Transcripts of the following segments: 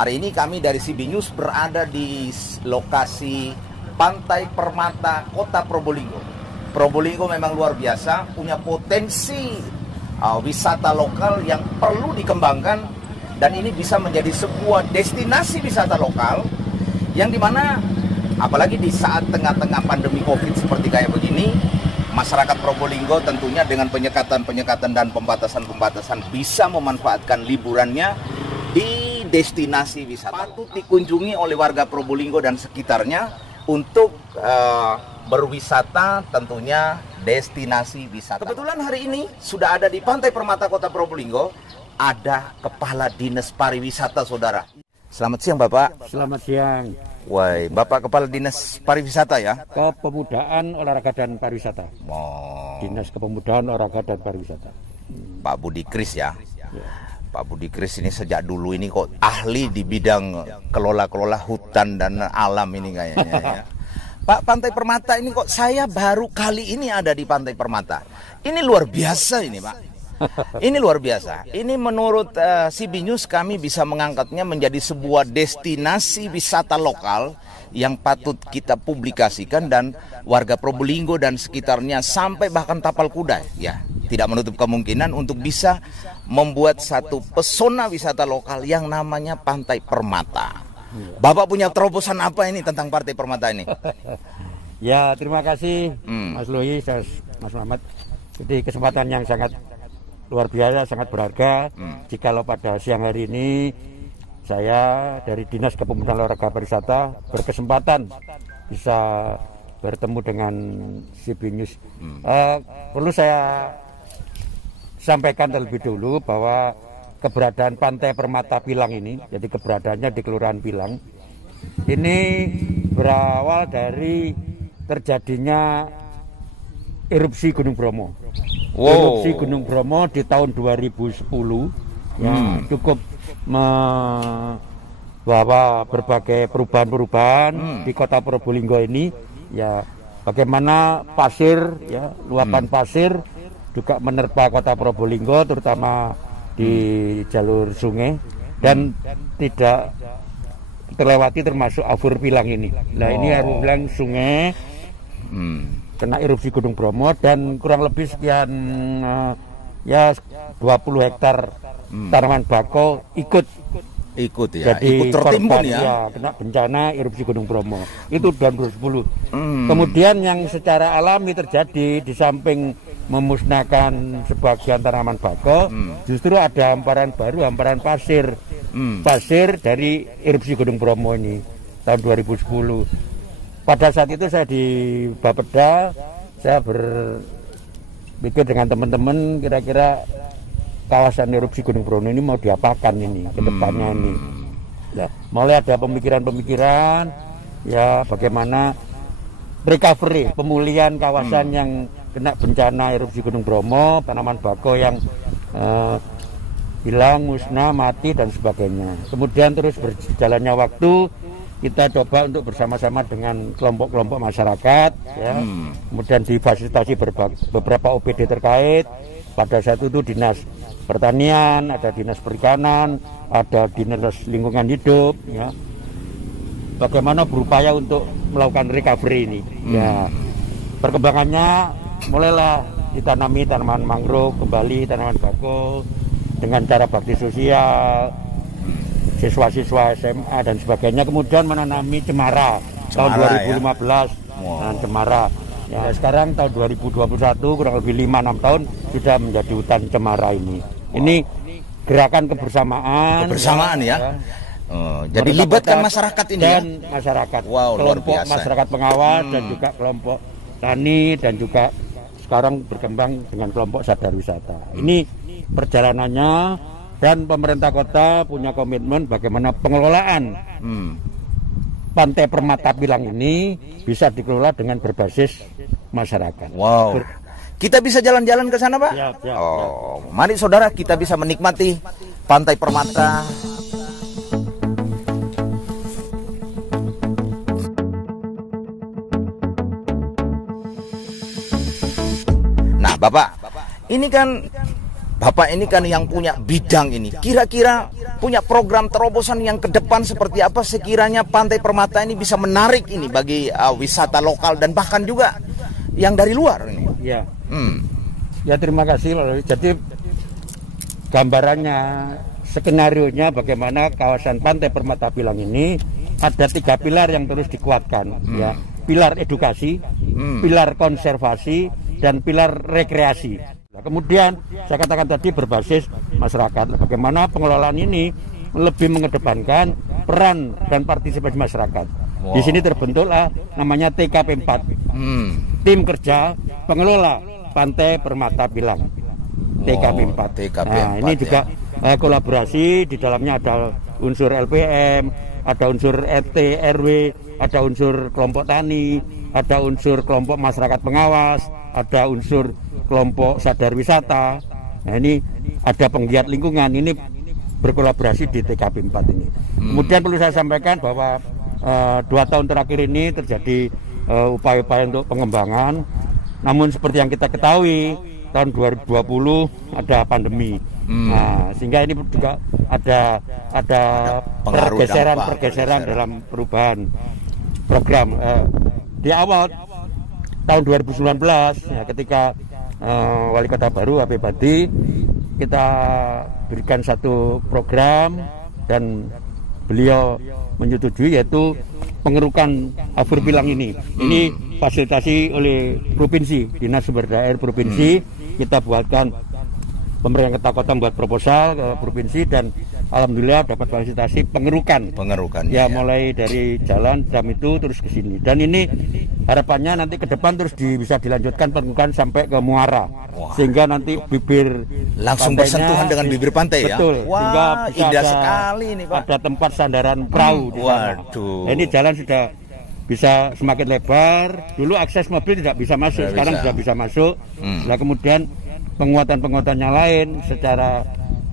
Hari ini kami dari CB News berada di lokasi Pantai Permata, Kota Probolinggo. Probolinggo memang luar biasa, punya potensi wisata lokal yang perlu dikembangkan, dan ini bisa menjadi sebuah destinasi wisata lokal yang dimana apalagi di saat tengah-tengah pandemi COVID seperti kayak begini, masyarakat Probolinggo tentunya dengan penyekatan-penyekatan dan pembatasan-pembatasan bisa memanfaatkan liburannya di destinasi wisata. Patut dikunjungi oleh warga Probolinggo dan sekitarnya untuk berwisata, tentunya destinasi wisata. Kebetulan hari ini sudah ada di Pantai Permata Kota Probolinggo, ada Kepala Dinas Pariwisata, saudara. Selamat siang, Bapak. Selamat siang. Woi, Bapak Kepala Dinas Pariwisata ya? Kepemudaan, Olahraga dan Pariwisata. Oh. Dinas Kepemudaan, Olahraga dan Pariwisata. Pak Budi Kris ya? Pak Budi Kris ini sejak dulu ini kok ahli di bidang kelola hutan dan alam ini kayaknya ya. Pak, Pantai Permata ini kok saya baru kali ini ada di Pantai Permata. Ini luar biasa ini, Pak. Ini luar biasa. Ini menurut CB News kami bisa mengangkatnya menjadi sebuah destinasi wisata lokal yang patut kita publikasikan, dan warga Probolinggo dan sekitarnya sampai bahkan tapal kuda ya, tidak menutup kemungkinan untuk bisa membuat satu pesona wisata lokal yang namanya Pantai Permata. Bapak punya terobosan apa ini tentang Pantai Permata ini? Ya, terima kasih Mas Lohi, Mas Muhammad. Jadi kesempatan yang sangat luar biasa, sangat berharga. Jikalau pada siang hari ini saya dari Dinas Kepemudaan Olahraga Pariwisata berkesempatan bisa bertemu dengan CB News. Perlu saya sampaikan terlebih dulu bahwa keberadaan Pantai Permata Pilang ini, jadi keberadaannya di Kelurahan Pilang, ini berawal dari terjadinya erupsi Gunung Bromo. Erupsi Gunung Bromo di tahun 2010 yang cukup membawa berbagai perubahan-perubahan di Kota Probolinggo ini. Ya, bagaimana pasir, ya, luapan pasir juga menerpa Kota Probolinggo, terutama di jalur sungai, dan tidak terlewati termasuk Afur Pilang ini. Nah, ini Afur Pilang sungai kena erupsi Gunung Bromo, dan kurang lebih sekian ya 20 hektar tanaman bako ikut ya, jadi ikut tertimbun ya, kena bencana erupsi Gunung Bromo itu tahun 2010. Kemudian yang secara alami terjadi, di samping memusnahkan sebagian tanaman bako, justru ada hamparan baru, hamparan pasir dari erupsi Gunung Bromo ini tahun 2010. Pada saat itu saya di Bapeda, saya berpikir dengan teman-teman, kira-kira kawasan erupsi Gunung Bromo ini mau diapakan ini ke depannya ini. Nah, mulai ada pemikiran-pemikiran ya, bagaimana recovery, pemulihan kawasan yang kena bencana erupsi Gunung Bromo, tanaman bako yang hilang, musnah, mati dan sebagainya. Kemudian terus berjalannya waktu, kita coba untuk bersama-sama dengan kelompok-kelompok masyarakat ya. Kemudian difasilitasi beberapa OPD terkait. Pada saat itu Dinas Pertanian, ada Dinas Perikanan, ada Dinas Lingkungan Hidup ya. Bagaimana berupaya untuk melakukan recovery ini. Ya. Perkembangannya mulailah ditanami tanaman mangrove kembali, tanaman bako dengan cara bakti sosial, siswa-siswa SMA dan sebagainya. Kemudian menanami cemara tahun 2015 ya. Cemara ya, sekarang tahun 2021 kurang lebih 5-6 tahun sudah menjadi hutan cemara ini. Ini gerakan kebersamaan ya. Jadi libatkan masyarakat ini dan ya? Masyarakat, kelompok masyarakat pengawas dan juga kelompok tani, dan juga sekarang berkembang dengan kelompok sadar wisata. Ini perjalanannya, dan pemerintah kota punya komitmen bagaimana pengelolaan Pantai Permata Pilang ini bisa dikelola dengan berbasis masyarakat. Wow. Kita bisa jalan-jalan ke sana, Pak? Ya. Mari saudara, kita bisa menikmati Pantai Permata. Nah, Bapak ini kan yang punya bidang ini. Kira-kira punya program terobosan yang ke depan seperti apa sekiranya Pantai Permata ini bisa menarik ini bagi wisata lokal dan bahkan juga yang dari luar ini. Ya. Ya, terima kasih. Jadi gambarannya, skenarionya bagaimana kawasan Pantai Permata Pilang ini ada 3 pilar yang terus dikuatkan, ya. Pilar edukasi, pilar konservasi, dan pilar rekreasi. Nah, kemudian saya katakan tadi berbasis masyarakat. Bagaimana pengelolaan ini lebih mengedepankan peran dan partisipasi masyarakat. Wow. Di sini terbentuklah namanya TKP 4, Tim Kerja Pengelola Pantai Permata Pilang. TKP 4. Nah, ini juga kolaborasi, di dalamnya ada unsur LPM, ada unsur RT, RW, ada unsur kelompok tani, ada unsur kelompok masyarakat pengawas, ada unsur kelompok sadar wisata. Nah, ini ada penggiat lingkungan, ini berkolaborasi di TKP 4 ini. Kemudian perlu saya sampaikan bahwa 2 tahun terakhir ini terjadi upaya-upaya untuk pengembangan. Namun seperti yang kita ketahui, tahun 2020 ada pandemi. Nah, sehingga ini juga ada pergeseran dalam perubahan program. Di awal tahun 2019 ya, ketika wali kota baru HP Badi, kita berikan satu program dan beliau menyetujui, yaitu pengerukan Afur Pilang ini. Ini fasilitasi oleh provinsi, Dinas Sumber Daya Air provinsi. Kita buatkan, pemerintah kota membuat proposal ke provinsi dan alhamdulillah dapat fasilitasi pengerukan ya, mulai dari jalan dam itu terus ke sini, dan ini harapannya nanti ke depan terus bisa dilanjutkan pengerukan sampai ke muara. Wah. Sehingga nanti bibir langsung bersentuhan dengan bibir pantai. Betul. Ya. Wah, sehingga bisa indah sekali ini, Pak. Ada tempat sandaran perahu di sana. Waduh. Nah, ini jalan sudah bisa semakin lebar. Dulu akses mobil tidak bisa masuk, sekarang sudah bisa masuk. Nah, kemudian penguatan-penguatannya lain secara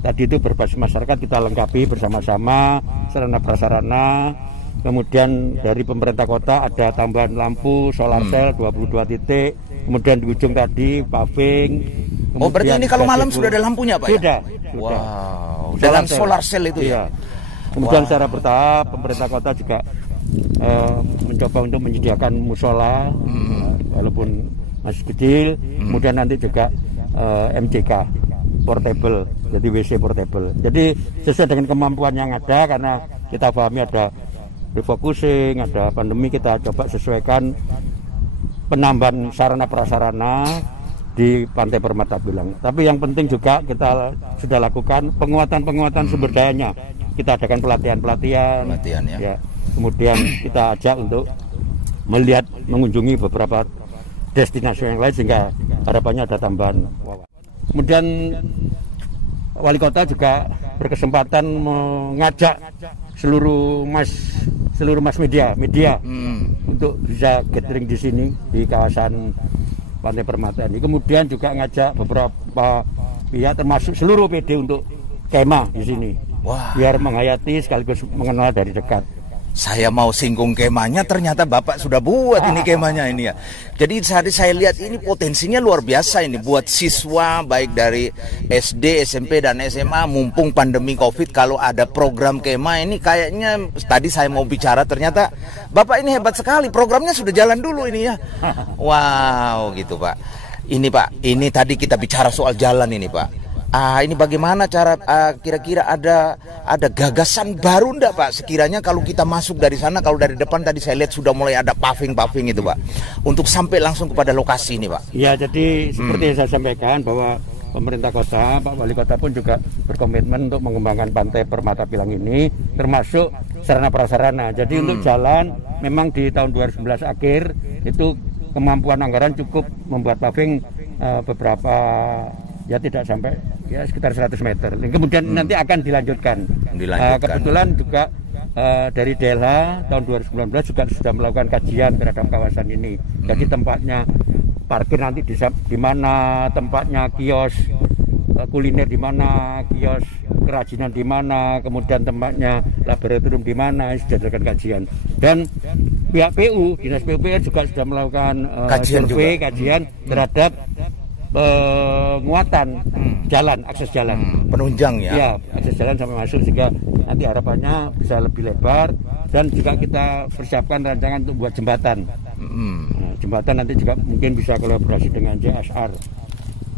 tadi itu berbasis masyarakat kita lengkapi bersama-sama, sarana prasarana. Kemudian dari pemerintah kota ada tambahan lampu solar cell 22 titik. Kemudian di ujung tadi paving. Oh, berarti ini kalau malam sudah ada lampunya, Pak? Sudah. Wow. Dalam solar cell itu ya. Kemudian secara bertahap pemerintah kota juga mencoba untuk menyediakan musola, walaupun masih kecil. Kemudian nanti juga MCK portable, jadi WC portable. Jadi sesuai dengan kemampuan yang ada, karena kita pahami ada refocusing, ada pandemi, kita coba sesuaikan penambahan sarana prasarana di Pantai Permata Pilang. Tapi yang penting juga kita sudah lakukan penguatan sumber dayanya. Kita adakan pelatihan ya. Kemudian kita ajak untuk melihat, mengunjungi beberapa destinasi yang lain, sehingga harapannya ada tambahan. Kemudian wali kota juga berkesempatan mengajak seluruh mass media untuk bisa gathering di sini di kawasan Pantai Permata ini. Kemudian juga ngajak beberapa pihak termasuk seluruh PD untuk kemah di sini. Wah. Biar menghayati sekaligus mengenal dari dekat. Saya mau singgung kemahnya, ternyata Bapak sudah buat ini kemahnya ini ya. Jadi saat saya lihat ini potensinya luar biasa ini buat siswa baik dari SD, SMP dan SMA, mumpung pandemi Covid. Kalau ada program kemah ini kayaknya, tadi saya mau bicara ternyata Bapak ini hebat sekali, programnya sudah jalan dulu ini ya. Wow, gitu Pak. Ini Pak, ini tadi kita bicara soal jalan ini Pak. Ini bagaimana cara kira-kira ada gagasan baru enggak Pak? Sekiranya kalau kita masuk dari sana, kalau dari depan tadi saya lihat sudah mulai ada paving itu Pak, untuk sampai langsung kepada lokasi ini Pak. Ya, jadi seperti yang saya sampaikan bahwa pemerintah kota, Pak Wali Kota pun juga berkomitmen untuk mengembangkan Pantai Permata Pilang ini, termasuk sarana prasarana. Jadi untuk jalan memang di tahun 2019 akhir itu kemampuan anggaran cukup membuat paving beberapa, ya tidak sampai ya sekitar 100 meter. Kemudian nanti akan dilanjutkan. Kebetulan juga dari DLH tahun 2019 juga sudah melakukan kajian terhadap kawasan ini. Jadi tempatnya parkir nanti di mana, tempatnya kios kuliner di mana, kios kerajinan di mana, kemudian tempatnya laboratorium di mana, sudah dilakukan kajian. Dan pihak PU, Dinas PUPR juga sudah melakukan kajian terhadap penguatan jalan, akses jalan. Penunjang ya. Ya, akses jalan sampai masuk, sehingga nanti harapannya bisa lebih lebar, dan juga kita persiapkan rancangan untuk buat jembatan. Nah, jembatan nanti juga mungkin bisa kolaborasi dengan JSR,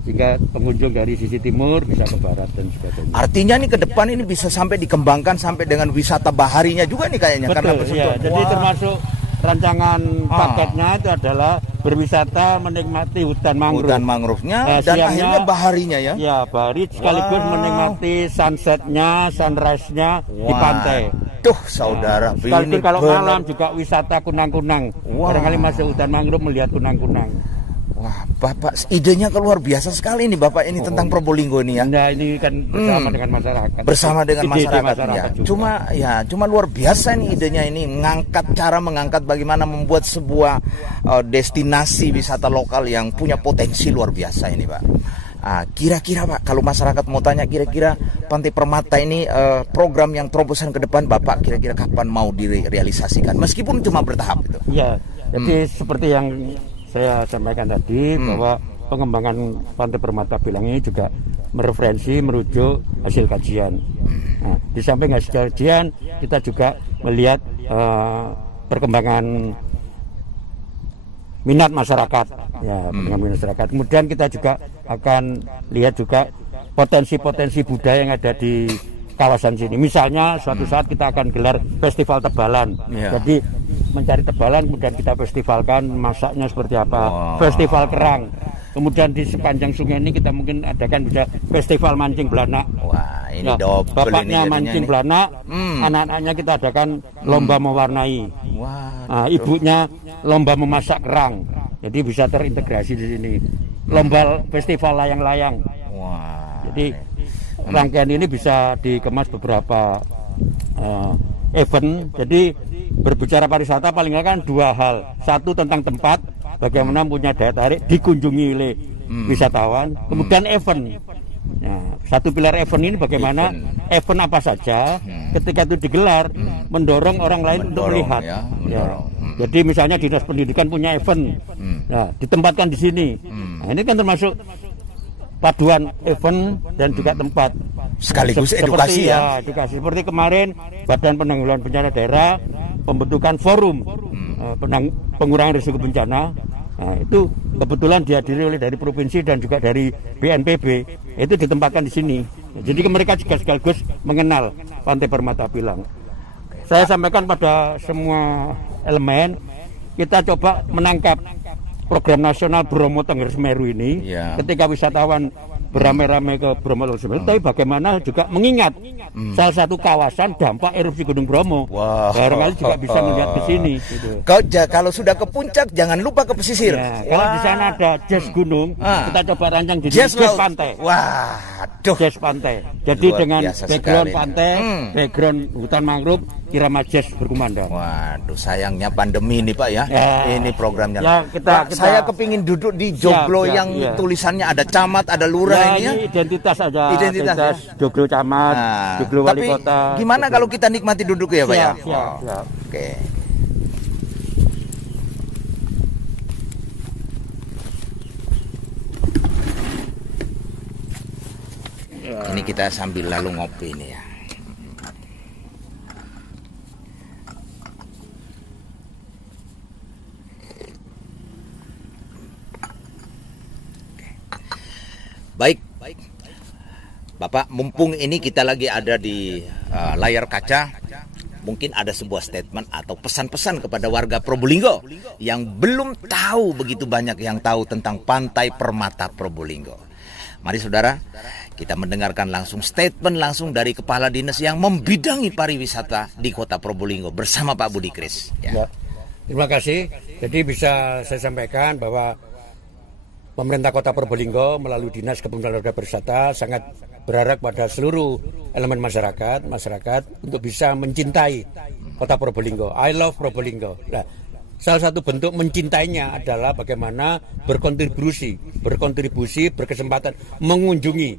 sehingga pengunjung dari sisi timur bisa ke barat dan sebagainya. Artinya nih ke depan ini bisa sampai dikembangkan sampai dengan wisata baharinya juga nih kayaknya. Betul, karena ya. bersentuhan. Jadi termasuk rancangan paketnya itu adalah berwisata menikmati hutan mangrove. Hutan mangrove-nya dan akhirnya baharinya ya. Ya, bahari sekaligus menikmati sunsetnya, sunrise-nya di pantai. Tuh saudara, sekaligus kalau malam juga wisata kunang-kunang. Barangkali masuk hutan mangrove melihat kunang-kunang. Wah, Bapak idenya luar biasa sekali nih Bapak ini tentang Probolinggo ini ya. Nah, ini kan bersama dengan masyarakat. Bersama dengan Ide masyarakat ya. Cuma luar biasa nih idenya ini, mengangkat bagaimana membuat sebuah destinasi wisata lokal yang punya potensi luar biasa ini, Pak. Kira-kira Pak, kalau masyarakat mau tanya kira-kira Pantai Permata ini program yang terobosan ke depan Bapak kira-kira kapan mau direalisasikan meskipun cuma bertahap itu. Ya, jadi seperti yang saya sampaikan tadi bahwa pengembangan Pantai Permata Pilang ini juga mereferensi, merujuk hasil kajian. Nah, di samping hasil kajian kita juga melihat perkembangan minat masyarakat, ya, minat masyarakat. Kemudian kita juga akan lihat juga potensi-potensi budaya yang ada di kawasan sini. Misalnya suatu saat kita akan gelar festival tebalan. Jadi mencari tebalan kemudian kita festivalkan, masaknya seperti apa. Festival kerang. Kemudian di sepanjang sungai ini kita mungkin adakan bisa festival mancing belanak. Wah, ini ya, double bapaknya ini mancing belanak, anak-anaknya kita adakan lomba mewarnai. Ibunya lomba memasak kerang. Jadi bisa terintegrasi di sini. Lomba festival layang-layang. Jadi rangkaian ini bisa dikemas beberapa event. Jadi berbicara pariwisata paling nggak kan dua hal. Satu tentang tempat, bagaimana punya daya tarik dikunjungi oleh wisatawan. Kemudian event. Nah, satu pilar event ini bagaimana event apa saja ketika itu digelar mendorong orang lain untuk melihat. Jadi misalnya dinas pendidikan punya event, nah ditempatkan di sini. Nah, ini kan termasuk paduan event dan juga tempat. Sekaligus edukasi ya. Edukasi. Seperti kemarin Badan Penanggulangan Bencana Daerah pembentukan forum pengurangan risiko bencana. Nah, itu kebetulan dihadiri oleh dari provinsi dan juga dari BNPB, itu ditempatkan di sini. Jadi mereka juga sekaligus mengenal Pantai Permata Pilang. Saya sampaikan pada semua elemen, kita coba menangkap program nasional Bromo Tengger Semeru ini. Ketika wisatawan beramai-ramai ke Bromo Tengger Semeru, tapi bagaimana juga mengingat salah satu kawasan dampak erupsi Gunung Bromo. Barangkali juga bisa melihat di sini. Gitu. Kalau sudah ke puncak, jangan lupa ke pesisir. Kalau di sana ada jazz gunung, kita coba rancang jadi jazz pantai. Jazz pantai. Jadi dengan background pantai, background hutan mangrove, irama jazz berkumandang. Waduh, sayangnya pandemi ini Pak ya. Ini programnya. Saya kepingin duduk di joglo yang tulisannya ada camat, ada lurah ini ya. Identitas aja. Identitas joglo camat, joglo wali kota. Gimana kalau kita nikmati duduk ya Pak ya? Oke. Ini kita sambil lalu ngopi nih ya. Baik, Bapak, mumpung ini kita lagi ada di layar kaca, mungkin ada sebuah statement atau pesan-pesan kepada warga Probolinggo yang belum tahu begitu banyak yang tahu tentang Pantai Permata Probolinggo. Mari saudara, kita mendengarkan langsung statement langsung dari Kepala Dinas yang membidangi pariwisata di Kota Probolinggo bersama Pak Budi Kris. Terima kasih. Jadi bisa saya sampaikan bahwa pemerintah Kota Probolinggo melalui Dinas Kepemudaan dan Pariwisata sangat berharap pada seluruh elemen masyarakat untuk bisa mencintai Kota Probolinggo. I love Probolinggo. Nah, salah satu bentuk mencintainya adalah bagaimana berkontribusi, berkesempatan mengunjungi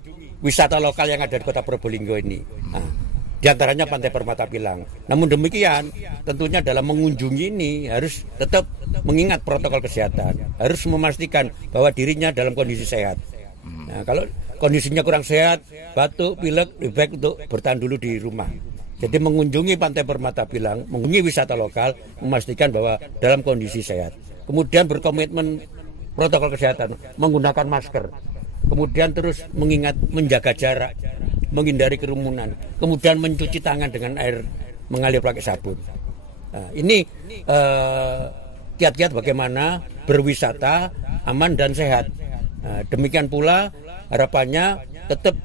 wisata lokal yang ada di Kota Probolinggo ini. Nah, di antaranya Pantai Permata Pilang. Namun demikian, tentunya dalam mengunjungi ini harus tetap mengingat protokol kesehatan, harus memastikan bahwa dirinya dalam kondisi sehat. Nah, kalau kondisinya kurang sehat, batuk, pilek, lebih baik untuk bertahan dulu di rumah. Jadi mengunjungi Pantai Permata Pilang, mengunjungi wisata lokal, memastikan bahwa dalam kondisi sehat. Kemudian berkomitmen protokol kesehatan, menggunakan masker. Kemudian terus menjaga jarak, menghindari kerumunan. Kemudian mencuci tangan dengan air mengalir pakai sabun. Nah, ini kiat-kiat bagaimana berwisata aman dan sehat. Nah, demikian pula harapannya tetap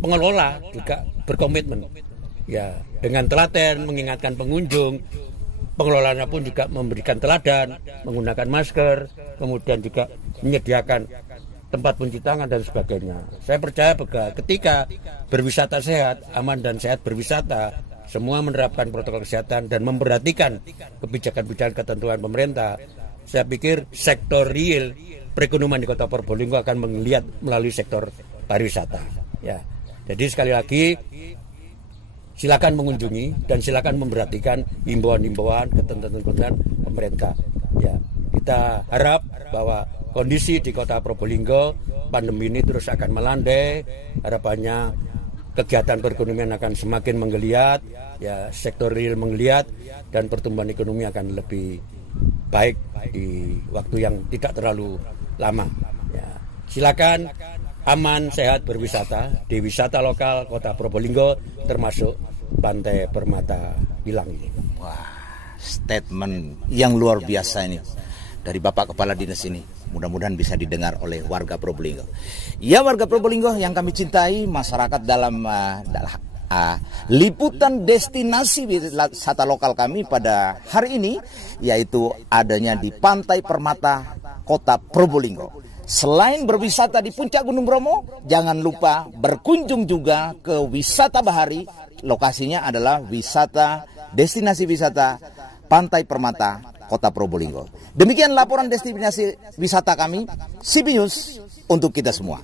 pengelola juga berkomitmen. Ya, dengan telaten mengingatkan pengunjung, pengelolanya pun juga memberikan teladan, menggunakan masker, kemudian juga menyediakan tempat pencuci tangan dan sebagainya. Saya percaya bahwa ketika berwisata sehat, aman dan sehat berwisata, semua menerapkan protokol kesehatan dan memperhatikan kebijakan-kebijakan ketentuan pemerintah, saya pikir sektor real perekonomian di Kota Probolinggo akan melihat melalui sektor pariwisata. Ya, jadi sekali lagi silakan mengunjungi dan silakan memperhatikan himbauan-himbauan ketentuan pemerintah. Ya, kita harap bahwa kondisi di Kota Probolinggo pandemi ini terus akan melandai. Harapannya kegiatan perekonomian akan semakin menggeliat, ya sektor real menggeliat dan pertumbuhan ekonomi akan lebih baik di waktu yang tidak terlalu lama. Ya, silakan aman sehat berwisata di wisata lokal Kota Probolinggo termasuk Pantai Permata Pilang ini. Wah, statement yang luar biasa ini dari Bapak Kepala Dinas ini. Mudah-mudahan bisa didengar oleh warga Probolinggo. Ya, warga Probolinggo yang kami cintai, masyarakat dalam liputan destinasi wisata lokal kami pada hari ini, yaitu adanya di Pantai Permata Kota Probolinggo. Selain berwisata di puncak Gunung Bromo, jangan lupa berkunjung juga ke wisata bahari. Lokasinya adalah destinasi wisata Pantai Permata Kota Probolinggo. Demikian laporan destinasi wisata kami, CP News untuk kita semua.